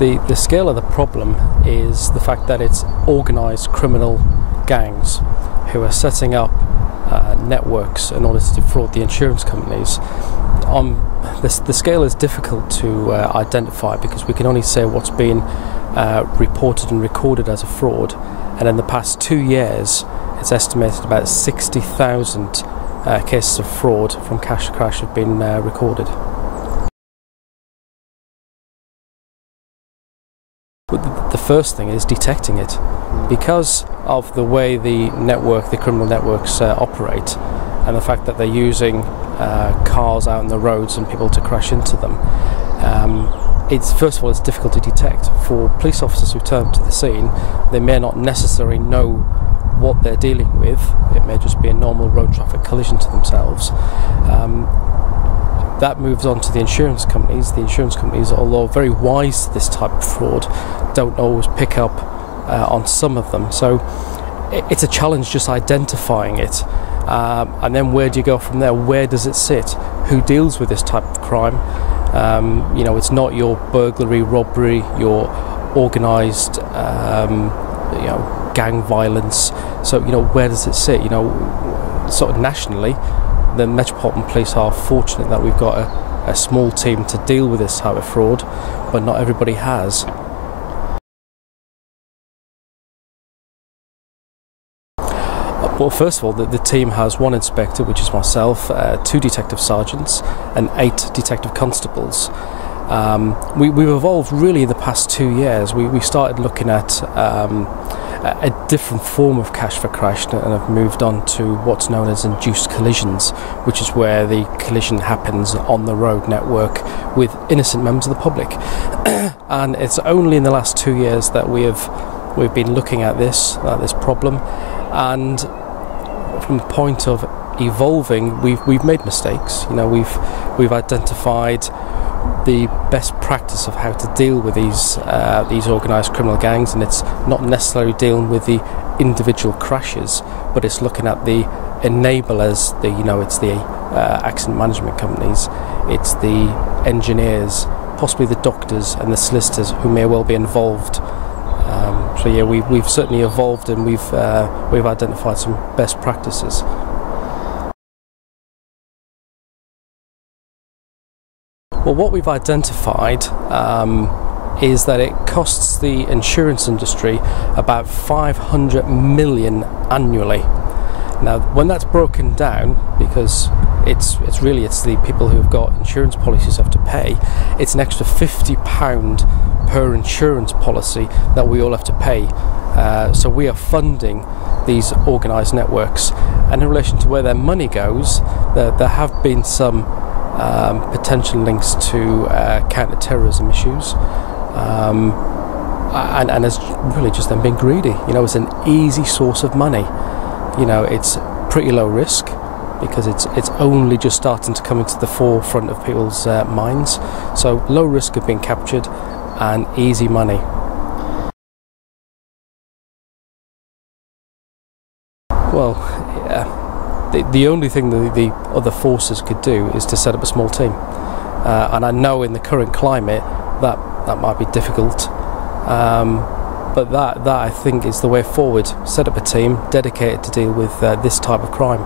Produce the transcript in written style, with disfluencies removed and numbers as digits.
The scale of the problem is the fact that it's organised criminal gangs who are setting up networks in order to defraud the insurance companies. The scale is difficult to identify because we can only say what's been reported and recorded as a fraud, and in the past 2 years it's estimated about 60,000 cases of fraud from cash to crash have been recorded. But the first thing is detecting it. Because of the way the criminal networks operate, and the fact that they're using cars out on the roads and people to crash into them, first of all, it's difficult to detect. For police officers who turn to the scene, they may not necessarily know what they're dealing with. It may just be a normal road traffic collision to themselves. That moves on to the insurance companies. The insurance companies, although very wise to this type of fraud, don't always pick up on some of them. So it's a challenge just identifying it. And then where do you go from there? Where does it sit? Who deals with this type of crime? It's not your burglary, robbery, your organised, gang violence. So, where does it sit? Sort of nationally, the Metropolitan Police are fortunate that we've got a small team to deal with this type of fraud, but not everybody has. Well, first of all, the team has one inspector, which is myself, 2 detective sergeants and 8 detective constables. We've evolved really in the past 2 years. We started looking at a different form of cash for crash and have moved on to what's known as induced collisions, which is where the collision happens on the road network with innocent members of the public. And it's only in the last 2 years that we've been looking at this problem, and from the point of evolving, we've made mistakes. We've identified the best practice of how to deal with these organised criminal gangs, and it's not necessarily dealing with the individual crashes, but it's looking at the enablers. It's the accident management companies, it's the engineers, possibly the doctors and the solicitors who may well be involved. So yeah, we've certainly evolved, and we've identified some best practices. Well, what we've identified is that it costs the insurance industry about 500 million annually. Now, when that's broken down, because it's the people who've got insurance policies have to pay, it's an extra £50 per insurance policy that we all have to pay. So we are funding these organised networks, and in relation to where their money goes, there have been some potential links to counter-terrorism issues, and it's really just them being greedy. It's an easy source of money. It's pretty low risk because it's only just starting to come into the forefront of people's minds. So low risk of being captured and easy money. Well, the only thing that the other forces could do is to set up a small team, and I know in the current climate that might be difficult, but that I think is the way forward. Set up a team dedicated to deal with this type of crime.